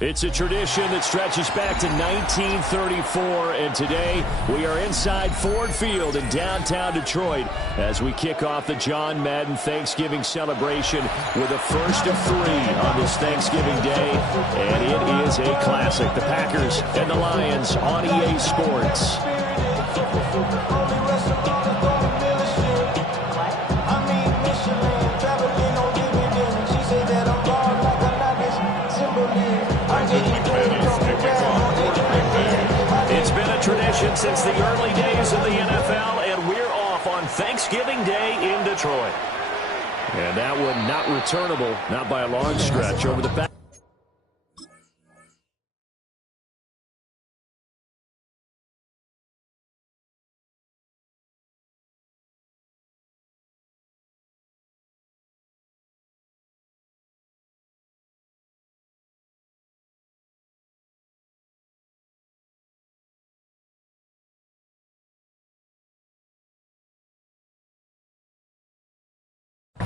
It's a tradition that stretches back to 1934, and today we are inside Ford Field in downtown Detroit as we kick off the John Madden Thanksgiving celebration with a first of 3 on this Thanksgiving Day, and it is a classic. The Packers and the Lions on EA Sports. It's been a tradition since the early days of the NFL, and we're off on Thanksgiving Day in Detroit. And that one not returnable, not by a long stretch, over the back.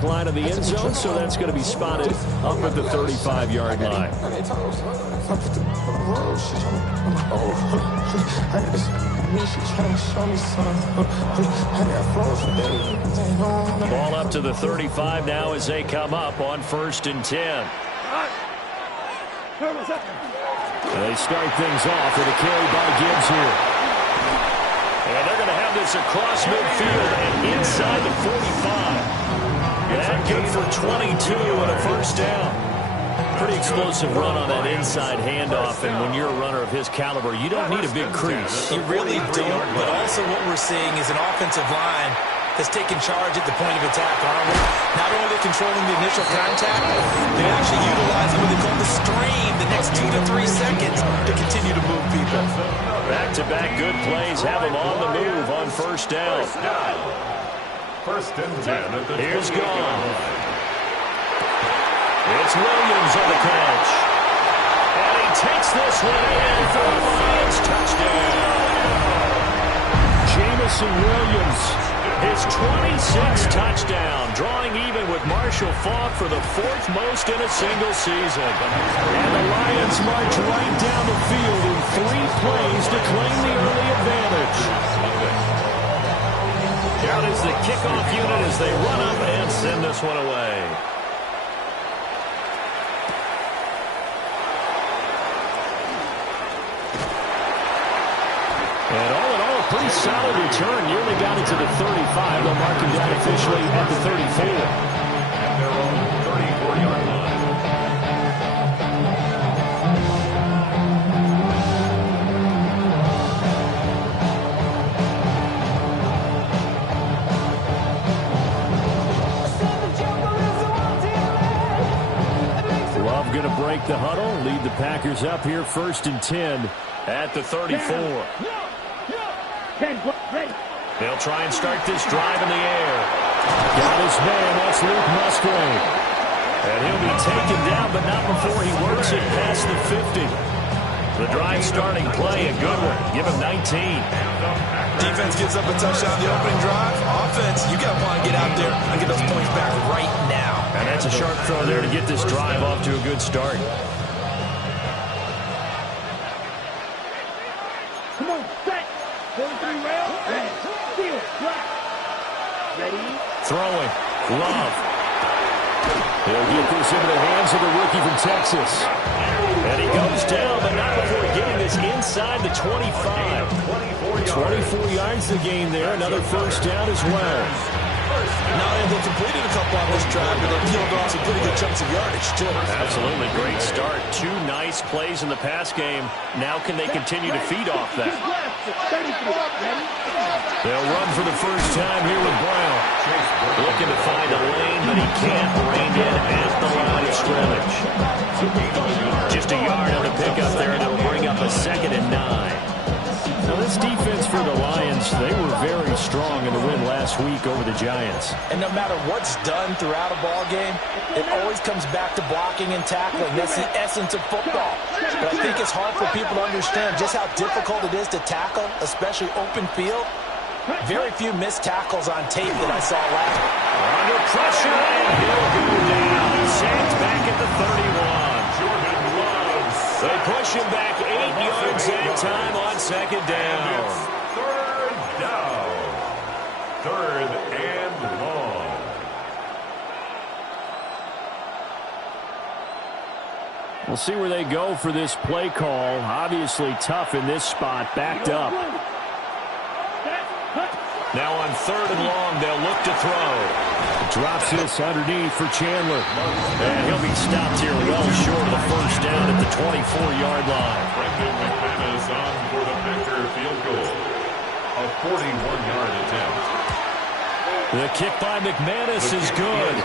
Line of the end zone, so that's going to be spotted up at the 35-yard line. Ball up to the 35 now as they come up on 1st and 10. They start things off with a carry by Gibbs here. And they're going to have this across midfield and inside the 45. That good for 22 and a first down. Pretty explosive run on that inside handoff, and when you're a runner of his caliber, you don't need a big crease. You really don't, but also what we're seeing is an offensive line that's taking charge at the point of attack, aren't we? Not only controlling the initial contact, they're actually utilizing what they call the stream the next 2 to 3 seconds to continue to move people. Back-to-back good plays have them on the move on first down. 1st and 10. Here's Gone. It's Williams on the catch. And he takes this one in for the Lions touchdown. Jamison Williams, his 26th touchdown, drawing even with Marshall Faulk for the 4th most in a single season. And the Lions march right down the field in 3 plays to claim the early advantage. Out is the kickoff unit as they run up and send this one away. And all in all, a pretty solid return. Nearly got it to the 35. They'll mark him down officially at the 34. At their own 34-yard line. Going to break the huddle, lead the Packers up here 1st and 10 at the 34. They'll try and start this drive in the air. Got his man, that's Luke Musgrave. And he'll be taken down, but not before he works it past the 50. The drive starting play, a good one. Give him 19. Defense gives up a touchdown the opening drive. Offense, you got to want to get out there and get those points back right now. And that's a sharp throw there to get this drive off to a good start. Come on, set. 43 rail. Steal. Ready? Throwing. Love. He'll get this into the hands of the rookie from Texas. And he goes down, but not before getting this inside the 25. 24 yards to gain there. Another first down as well. Now they completed a couple on this drive, but they peeled off some pretty good chunks of yardage, too. Absolutely great start. 2 nice plays in the pass game. Now can they continue to feed off that? They'll run for the first time here with Brown. Looking to find a lane, but he can't. Reined in at the line of scrimmage. Just a yard on the pickup there, and it'll bring up a 2nd and 9. Now, this defense for the Lions, they were very strong in the win last week over the Giants. And no matter what's done throughout a ball game, it always comes back to blocking and tackling. That's the essence of football. But I think it's hard for people to understand just how difficult it is to tackle, especially open field. Very few missed tackles on tape that I saw last. Under pressure, and he'll go down. Saints back at the 31. push him back 8 yards that time on second down. Third down. Third and long. We'll see where they go for this play call. Obviously tough in this spot, backed up. Now on third and long, they'll look to throw. Drops this underneath for Chandler. And he'll be stopped here well short of the first down at the 24-yard line. Brendan McManus on for the Packer field goal. A 41-yard attempt. The kick by McManus is good.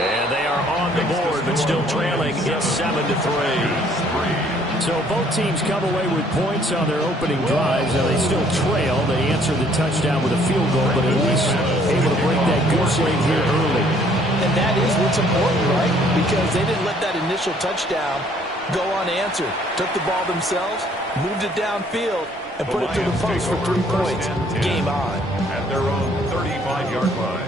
And they are on the board, but still trailing. It's 7-3. So both teams come away with points on their opening drives, and they still trail. They answer the touchdown with a field goal, but at least able to break that goose egg here early. And that is what's important, right? Because they didn't let that initial touchdown go unanswered. Took the ball themselves, moved it downfield, and put it through the post for 3 points. Game on. At their own 35-yard line.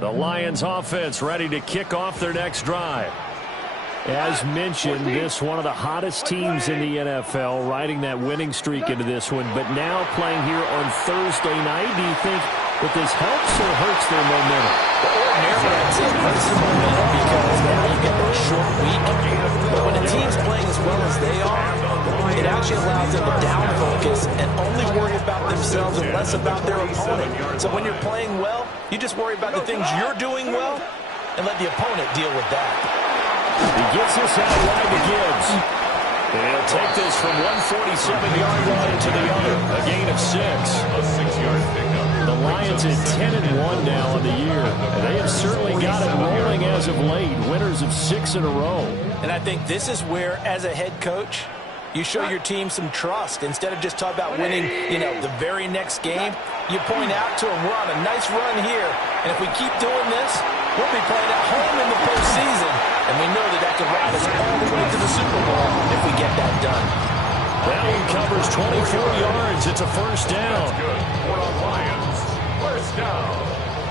The Lions offense ready to kick off their next drive. As mentioned, this one of the hottest teams in the NFL, riding that winning streak into this one, but now playing here on Thursday night. Do you think that this helps or hurts their momentum? Ordinarily, I'd say it hurts their momentum because now you get that short week. But when a team's playing as well as they are, it actually allows them to down focus and only worry about themselves and less about their opponent. So when you're playing well, you just worry about the things you're doing well and let the opponent deal with that. He gets this out wide to Gibbs. And he'll take this from 147-yard line to the other. A gain of 6. A 6-yard pickup. The Lions at 10-1 now on the year. And they have certainly got it rolling as of late. Winners of 6 in a row. And I think this is where, as a head coach, you show your team some trust. Instead of just talking about winning, the very next game, you point out to them, we're on a nice run here. And if we keep doing this, we'll be playing at home in the postseason. And we know that can ride us all the way to the Super Bowl if we get that done. Allen covers 24 yards. It's a first down. That's good for the Lions. First down.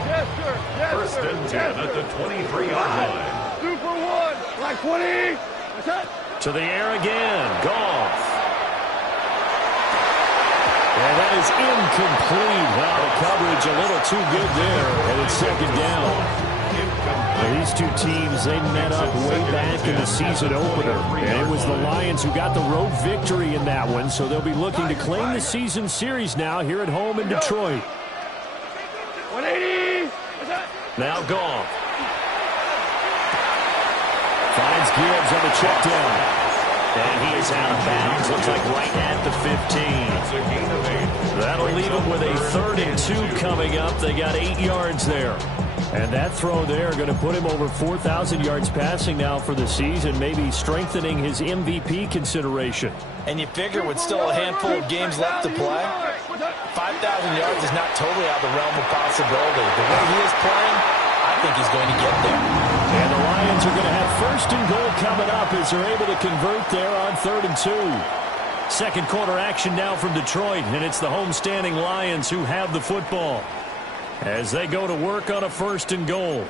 Yes, sir. Yes, First sir. and 10 at the 23-yard line. 2 for 1. Like 20. What's that? To the air again. Goff. And that is incomplete. Well, the coverage a little too good there. And it's second down. These two teams, they met up way back in the season opener. And it was the Lions who got the road victory in that one. So they'll be looking to claim the season series now here at home in Detroit. 180. Now Goff. Finds Gibbs on the check down. And he is out of bounds. Looks like right at the 15. It's a gain of 8. That'll leave them with a 3rd and 2 coming up. They got 8 yards there. And that throw there going to put him over 4,000 yards passing now for the season, maybe strengthening his MVP consideration. And you figure with still a handful of games left to play, 5,000 yards is not totally out of the realm of possibility. The way he is playing, I think he's going to get there. And the Lions are going to have 1st and goal coming up as they're able to convert there on 3rd and 2. Second quarter action now from Detroit, and it's the homestanding Lions who have the football as they go to work on a 1st and goal.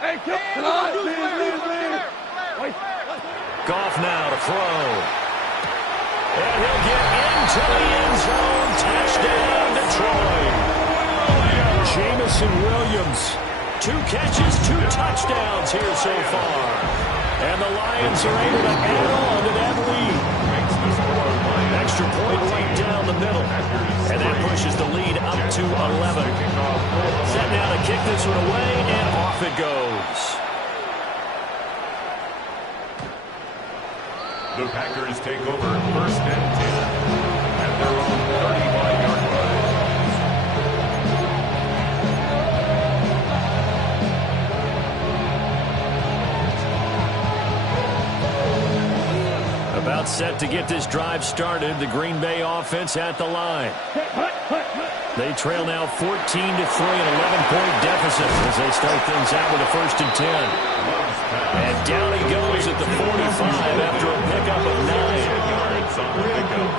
Hey, come on. Goff now to throw. And he'll get into the end zone. Touchdown, Detroit. Jamison Williams. 2 catches, 2 touchdowns here so far. And the Lions are able to add on to that lead. Extra point right down the middle. And that pushes the lead up to 11. Set now to kick this one away, and off it goes. The Packers take over 1st and 10 at their own 35-yard line. About It's set to get this drive started. The Green Bay offense at the line. They trail now 14-3, an 11-point deficit as they start things out with a 1st and 10. And down he goes at the 45 after a pickup of 9.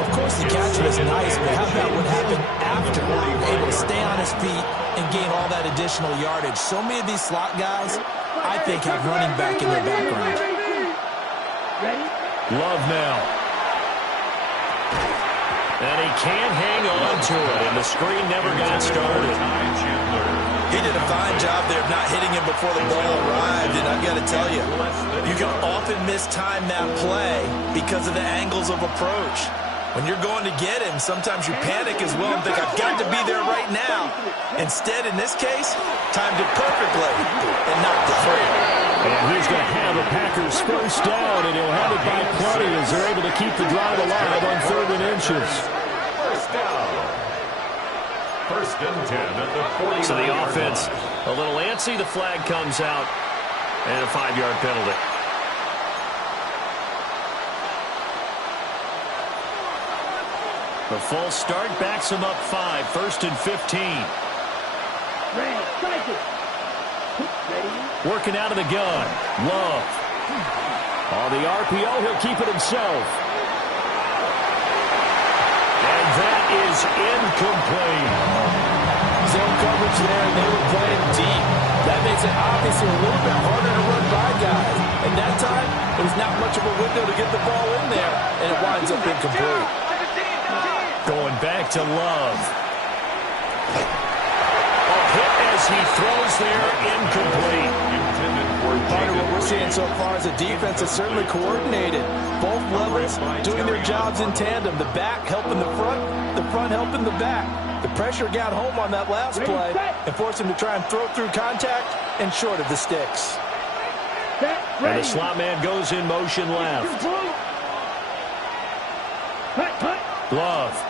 Of course, the catch was nice, but how about what happened after? Able to stay on his feet and gain all that additional yardage. So many of these slot guys, I think, have running back in their background. Love now. And he can't hang on to it, and the screen never got started. He did a fine job there of not hitting him before the ball arrived, and I've got to tell you, you can often mistime that play because of the angles of approach. When you're going to get him, sometimes you panic as well and think, I've got to be there right now. Instead, in this case, timed it perfectly and knocked it free. And he's going to have the Packers first down, and he'll have it by plenty as they're able to keep the drive alive on 3rd and inches. First down. 1st and 10 at the 49. So the offense a little antsy. The flag comes out, and a 5-yard penalty. The false start backs him up 5, 1st and 15. Working out of the gun. Love. On the RPO, he'll keep it himself. And that is incomplete. Zone coverage there, and they were playing deep. That makes it obviously a little bit harder to run by guys. And that time, it was not much of a window to get the ball in there, and it winds up incomplete. Going back to Love. Hit as he throws there, incomplete. Part of what we're seeing so far is the defense is certainly coordinated. Both levels doing their jobs in tandem. The back helping the front helping the back. The pressure got home on that last play and forced him to try and throw through contact and short of the sticks. And the slot man goes in motion left. Love.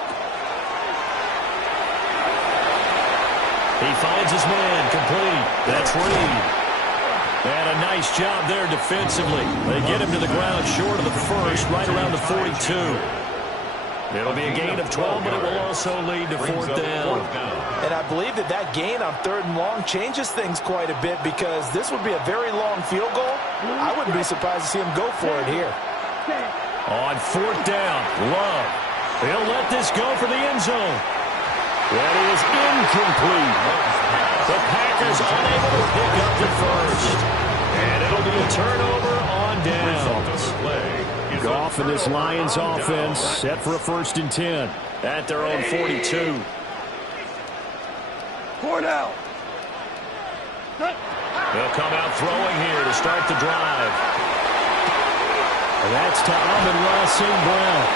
He finds his man, complete. That's Reed. And a nice job there defensively. They get him to the ground short of the 1st, right around the 42. It'll be a gain of 12, but it will also lead to 4th down. And I believe that gain on 3rd and long changes things quite a bit because this would be a very long field goal. I wouldn't be surprised to see him go for it here. On 4th down, Love. He'll let this go for the end zone. That is incomplete. The Packers unable to pick up the 1st. And it'll be a turnover on downs. Goff and this Lions offense set for a 1st and 10 at their own 42. 4 down. They'll come out throwing here to start the drive. And that's to Amon-Ra St. Brown.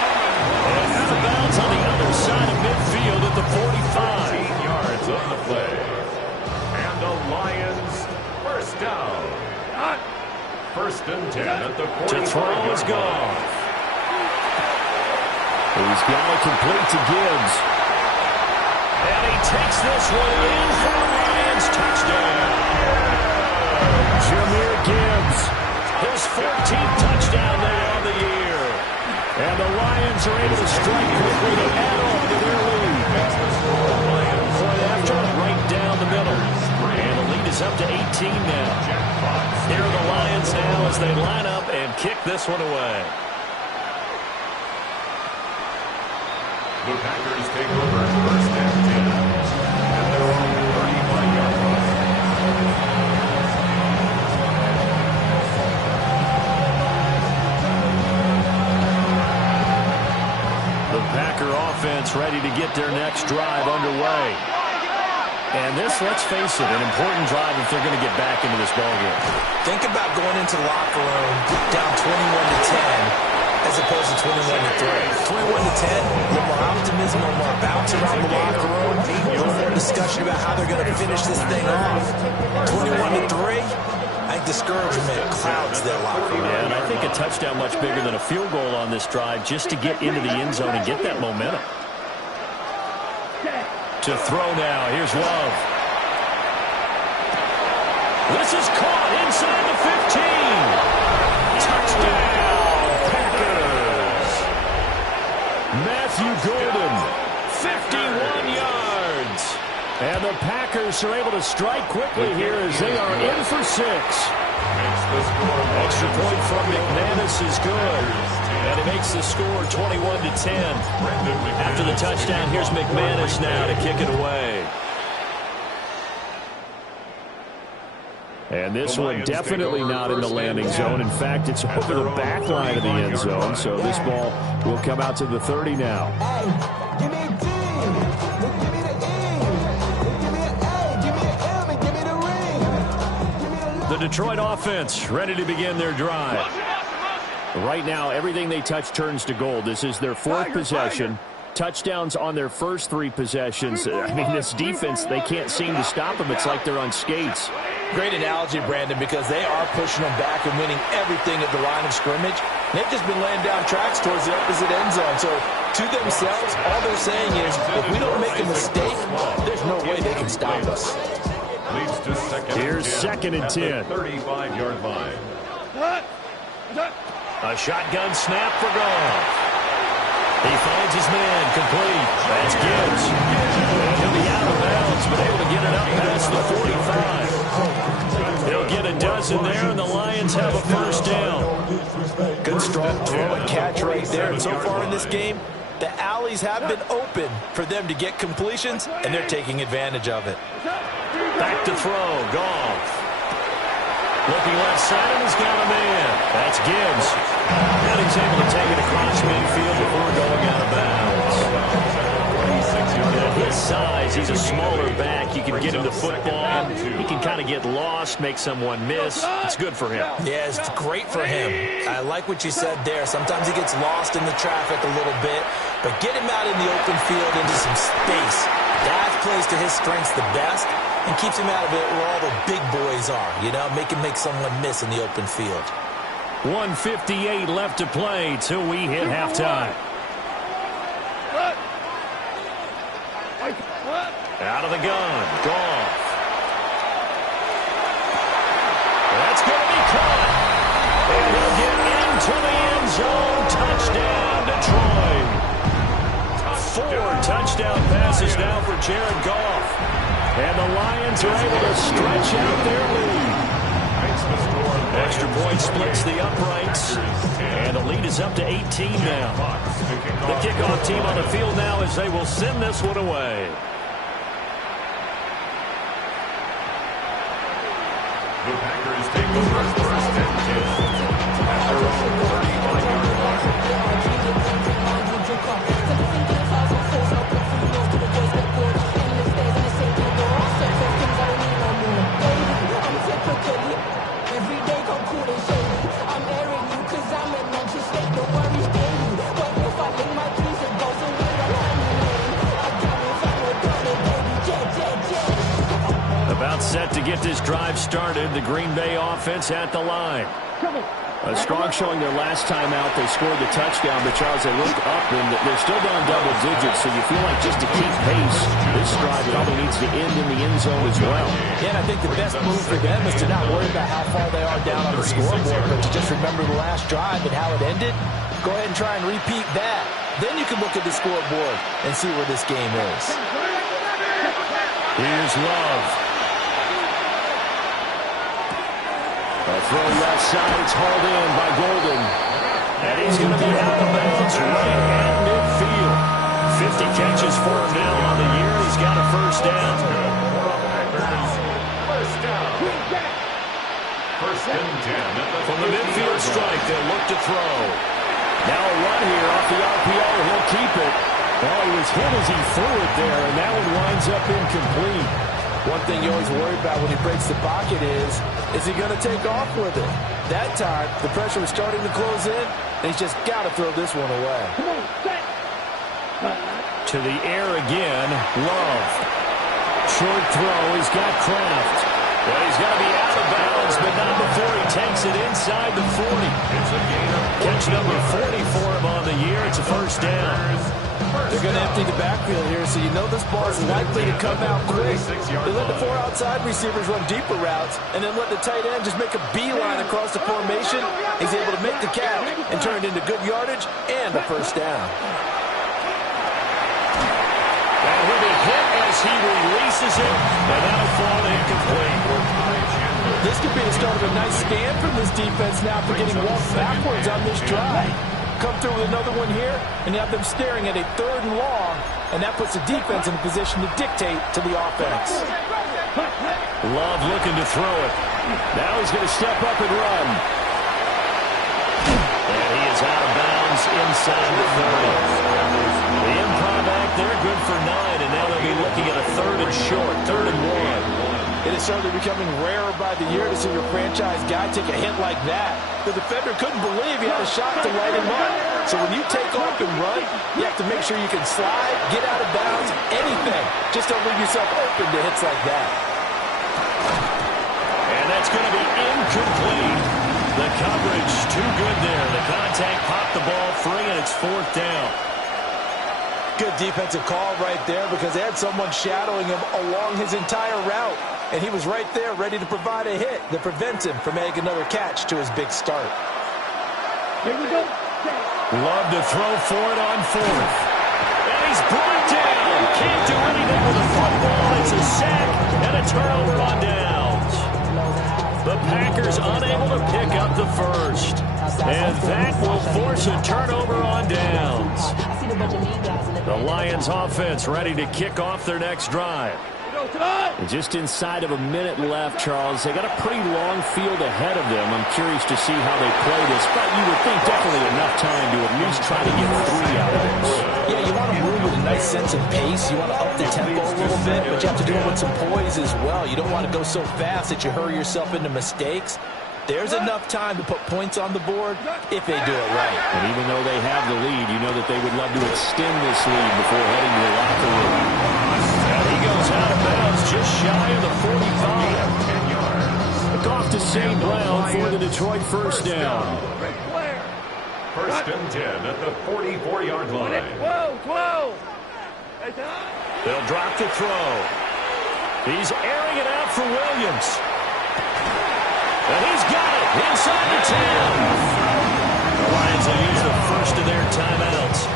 And out of bounds on the other side of midfield at the 45. 15 yards on the play. And the Lions first down. 1st and 10 at the 45. To throw is gone. He's got it complete to Gibbs. And he takes this one in for the Lions touchdown. Jahmyr Gibbs, his 14th touchdown there on the year. And the Lions are able to strike quickly to add on to their lead. Point after, right down the middle. And the lead is up to 18 now. Here are the Lions now as they line up and kick this one away. The Packers take over 1st and 10. And they're on the 35-yard line. The Packer offense ready to get their next drive underway. And this, let's face it, an important drive if they're going to get back into this ballgame. Think about going into the locker room down 21-10 as opposed to 21-3. 21-10, a little more optimism, a little more bounce around the locker room, a little more discussion about how they're going to finish this thing off. 21-3, I think discouragement clouds their locker room. Yeah, and I think a touchdown much bigger than a field goal on this drive just to get into the end zone and get that momentum. To throw now. Here's Love. This is caught inside the 15. Touchdown, Packers. Matthew Golden, 51 yards. And the Packers are able to strike quickly here as they are in for 6. Extra point from McManus is good. And it makes the score 21-10. After the touchdown, here's McManus now to kick it away. And this one definitely not in the landing zone. In fact, it's over the back line of the end zone. So this ball will come out to the 30 now. The Detroit offense ready to begin their drive. Right now, everything they touch turns to gold. This is their 4th possession. Touchdowns on their first 3 possessions. I mean, this defense, they can't seem to stop them. It's like they're on skates. Great analogy, Brandon, because they are pushing them back and winning everything at the line of scrimmage. They've just been laying down tracks towards the opposite end zone. So, to themselves, all they're saying is, if we don't make a mistake, there's no way they can stop us. Here's 2nd and 10. 35-yard line. A shotgun snap for Goff. He finds his man complete. That's Gibbs. He'll be out of bounds, but able to get it up past the 45. He'll get a dozen there, and the Lions have a first down. Good strong throw and catch right there. And so far in this game, the alleys have been open for them to get completions, and they're taking advantage of it. Back to throw, Goff. Looking left side, and he's got a man. That's Gibbs. And he's able to take it across midfield before going out of bounds. At his size, he's a smaller back. You can get him the football. He can kind of get lost, make someone miss. It's good for him. Yeah, it's great for him. I like what you said there. Sometimes he gets lost in the traffic a little bit, but get him out in the open field into some space. That plays to his strengths the best and keeps him out of it where all the big boys are, you know, make someone miss in the open field. 1:58 left to play till we hit halftime. Out of the gun, Goff. That's going to be caught. And he'll get into the end zone. Touchdown, Detroit. 4 touchdown passes now for Jared Goff. And the Lions are able to stretch out their lead. Extra point splits the uprights. And the lead is up to 18 now. The kickoff team on the field now as they will send this one away. The Packers take over first and 10 at their own 35-yard line. About set to get this drive started. The Green Bay offense at the line. A strong showing their last time out. They scored the touchdown, but Charles, they looked up, and they're still down double digits, so you feel like just to keep pace, this drive probably needs to end in the end zone as well. Yeah, and I think the best move for them is to not worry about how far they are down on the scoreboard, but to just remember the last drive and how it ended. Go ahead and try and repeat that. Then you can look at the scoreboard and see where this game is. Here's Love. A throw left side, it's hauled in by Golden. And he's going to be out of bounds right at midfield. 50 catches for him now on the year. He's got a first down. First and 10. From the midfield strike, they'll look to throw. Now a run here off the RPO. He'll keep it. Well, he was hit as he threw it there, and that one winds up incomplete. One thing you always worry about when he breaks the pocket is he going to take off with it? That time, the pressure was starting to close in, and he's just got to throw this one away. To the air again, Love. Short throw, he's got Kraft. Well, he's got to be out of bounds, but not before he takes it inside the 40. It's a gain of Catch number 40 for him on the year. It's a first down. They're going to empty the backfield here, so you know this ball is likely to come out quick. They let the 4 outside receivers run deeper routes, and then let the tight end just make a beeline across the formation. He's able to make the catch and turn it into good yardage and a first down. he releases it, and that'll fall incomplete. This could be the start of a nice stand from this defense now for getting walked backwards on this drive. Come through with another one here, and you have them staring at a 3rd and long, and that puts the defense in a position to dictate to the offense. Love looking to throw it. Now he's going to step up and run. And he is out of bounds inside the 30. The improv act there, good for 9, and now they'll be looking at a 3rd and short, 3rd and 1. It is certainly becoming rarer by the year to see your franchise guy take a hit like that. The defender couldn't believe he had a shot to light him up. So when you take off and run, you have to make sure you can slide, get out of bounds, anything. Just don't leave yourself open to hits like that. And that's going to be incomplete. The coverage too good there. The contact popped the ball free, and it's 4th down. Good defensive call right there because they had someone shadowing him along his entire route. And he was right there ready to provide a hit that prevents him from making another catch to his big start. Here we go. Love to throw for it on 4th. And he's brought down. Can't do anything with the football. It's a sack and a turnover on downs. The Packers unable to pick up the first. And that will force a turnover on downs. The Lions offense ready to kick off their next drive. Just inside of a minute left, Charles. They got a pretty long field ahead of them. I'm curious to see how they play this, but you would think definitely enough time to at least try to get 3 out of this. Yeah, you want to move with a nice sense of pace. You want to up the tempo a little bit, but you have to do it with some poise as well. You don't want to go so fast that you hurry yourself into mistakes. There's enough time to put points on the board if they do it right. And even though they have the lead, you know that they would love to extend this lead before heading to the locker room. And he goes out of bounds just shy of the 45. 10 yards. Look off to St. Brown for the Detroit first down. 1st and 10 at the 44-yard line. 12. They'll drop the throw. He's airing it out for Williams. And he's got it inside the 10. The Lions will use the first of their timeouts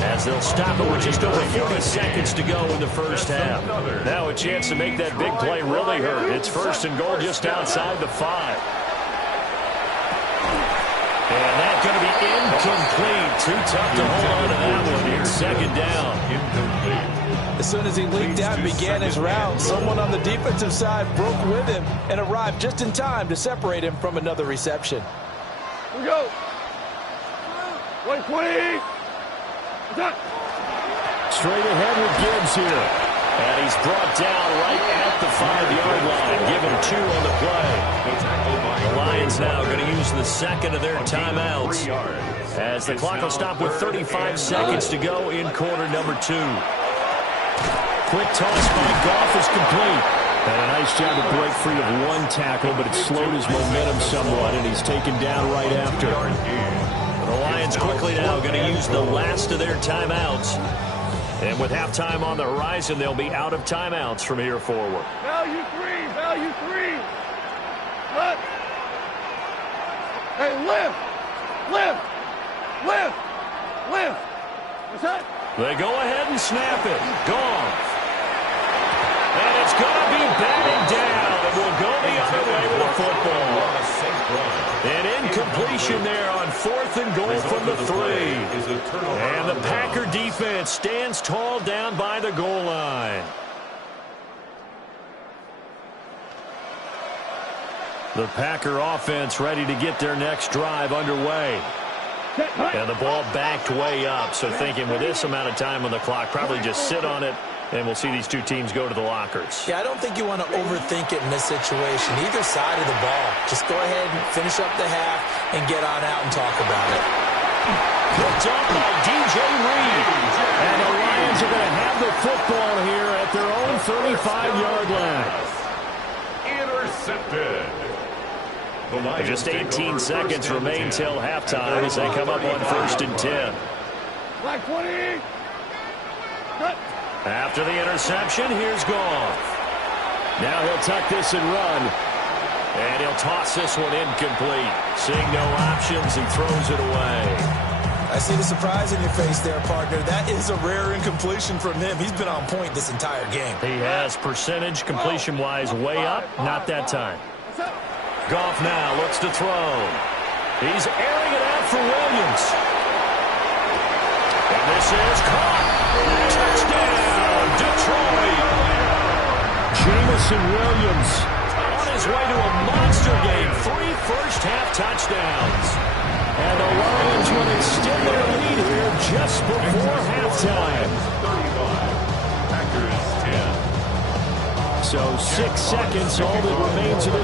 as they'll stop it with just over 40 seconds to go in the first half. Now a chance to make that big play really hurt. It's 1st and goal just outside the 5. And that's going to be incomplete. Too tough to hold on to that one. It's 2nd down. Incomplete. As soon as he leaked out and began his route, someone on the defensive side broke with him and arrived just in time to separate him from another reception. Here we go. 120. Straight ahead with Gibbs here. And he's brought down right at the 5-yard line. Give him 2 on the play. The Lions now going to use the second of their timeouts as the clock will stop with 35 seconds to go in quarter number 2. Quick toss by Goff is complete. And a nice job to break free of 1 tackle, but it slowed his momentum somewhat, and he's taken down right after. The Lions quickly now going to use the last of their timeouts. And with halftime on the horizon, they'll be out of timeouts from here forward. Value 3. Value 3. Lift. Hey, lift. What's that? They go ahead and snap it. Gone. And it's going to be batted down. And will go the other way with the football. An incompletion there on 4th and goal from the 3. And the Packer defense stands tall down by the goal line. The Packer offense ready to get their next drive underway. And the ball backed way up, so thinking with this amount of time on the clock, probably just sit on it, and we'll see these two teams go to the lockers. Yeah, I don't think you want to overthink it in this situation. Either side of the ball. Just go ahead and finish up the half and get on out and talk about it. Picked up by DJ Reed. And the Lions are going to have the football here at their own 35-yard line. Intercepted. Just 18 seconds remain till halftime as they come up on 1st and 10. Black 20. Cut. After the interception, here's Goff. Now he'll tuck this and run. And he'll toss this one incomplete. Seeing no options, he throws it away. I see the surprise in your face there, partner. That is a rare incompletion from him. He's been on point this entire game. He has percentage completion-wise way up. Not that time. Goff now looks to throw. He's airing it out for Williams. And this is caught. Touchdown, Detroit. Jamison Williams on his way to a monster game. 3 first-half touchdowns. And the Lions will extend their lead here just before halftime. 35, Packers 10. So 6 seconds, all that remains of this